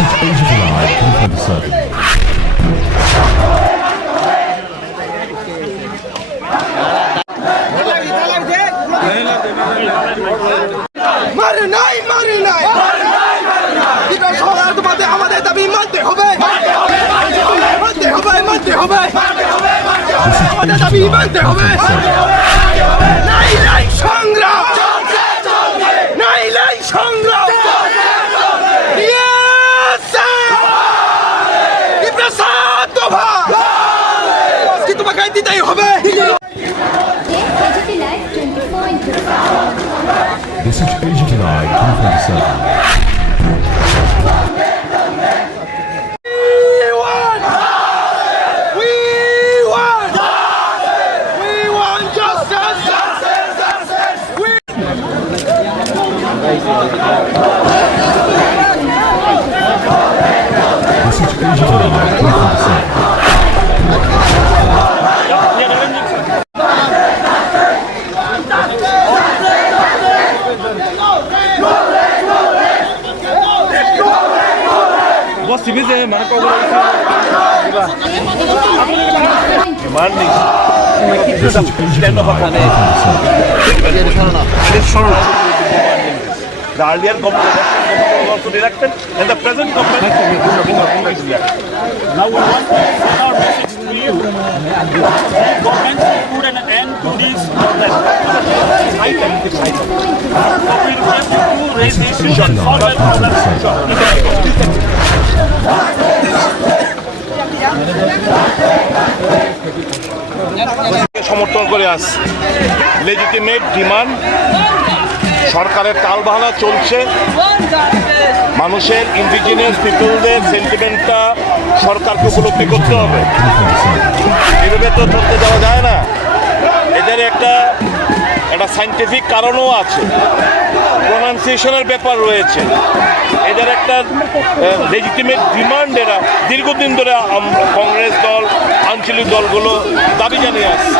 Is Asia July 2027. মারে নাই মারে নাই এটা সরার তোমাদের আমাদের দাবি মানতে হবে মানতে হবে মানতে হবে মানতে হবে নাই নাই সংগ্রাম নাই নাই সংগ্রাম Yes, sir! ইব্রাসাত দফা! তোমাকে দিতেই হবে Digital Life 24 into 7. This is Asia July 2027. We want! We want! We want justice! We This is Asia July 2027. মানে July 2027. The earlier government was elected and the present government is elected. Now we want you. Government should an end to this request you to raise the issue and solve. সমর্থন legitimate demand সরকারের টালবাহানা চলছে। মানুষের indigenous পিপলদের সেন্টিমেন্টটা সরকারকে উপলব্ধি করতে হবে। এভাবে তো ধরতে যাওয়া যায় না। এদের একটা একটা সাইন্টিফিক কারণও আছে। প্রোনাউন্সিয়েশনের ব্যাপার রয়েছে। এদের একটা লেজিটিমেট ডিমান্ড এরা। দীর্ঘদিন ধরে কংগ্রেস দল, আঞ্চলিক দলগুলো দাবি জানিয়ে আসছে।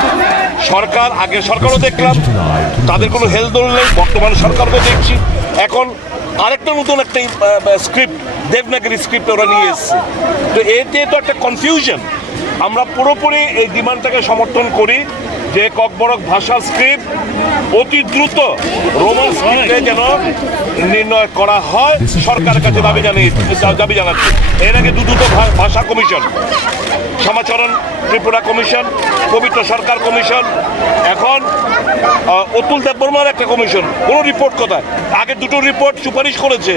সরকার আগের সরকারও দেখলাম, তাদের কোনো হেলদোল নেই, বর্তমান সরকারকেও দেখছি। এখন আরেকটা নতুন একটা স্ক্রিপ্ট দেবনাগরী স্ক্রিপ্ট ওরা নিয়ে এসছে। তো এতে তো একটা কনফিউশন আমরা পুরোপুরি এই ডিমান্ডটাকে সমর্থন করি যে ককবরক ভাষা স্ক্রিপ্ট অতি দ্রুত রোমান স্ক্রিপ্টে যেন নির্ণয় করা হয় সরকারের কাছে দাবি জানিয়ে দাবি জানাচ্ছে। এর আগে দু দুটো ভাষা কমিশন শ্যামাচরণ ত্রিপুরা কমিশন পবিত্র সরকার কমিশন এখন অতুল দেববর্মার একটা কমিশন। কোনো রিপোর্ট কোথায়? আগে দুটো রিপোর্ট সুপারিশ করেছে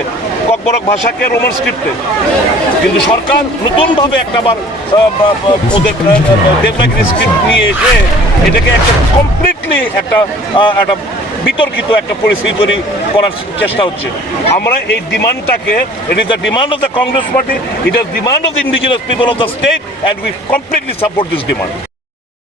ককবরক ভাষাকে রোমান স্ক্রিপ্টে কিন্তু সরকার নতুনভাবে একটা বার ওদের আহ, স্ক্রিপ্ট নিয়ে এসে এটাকে একটা কমপ্লিটলি একটা একটা বিতর্কিত একটা পরিস্থিতি তৈরি করার চেষ্টা হচ্ছে। আমরা এই ডিমান্ডটাকে it is the demand of the Congress party it is demand of the indigenous people of the state and we completely support this demand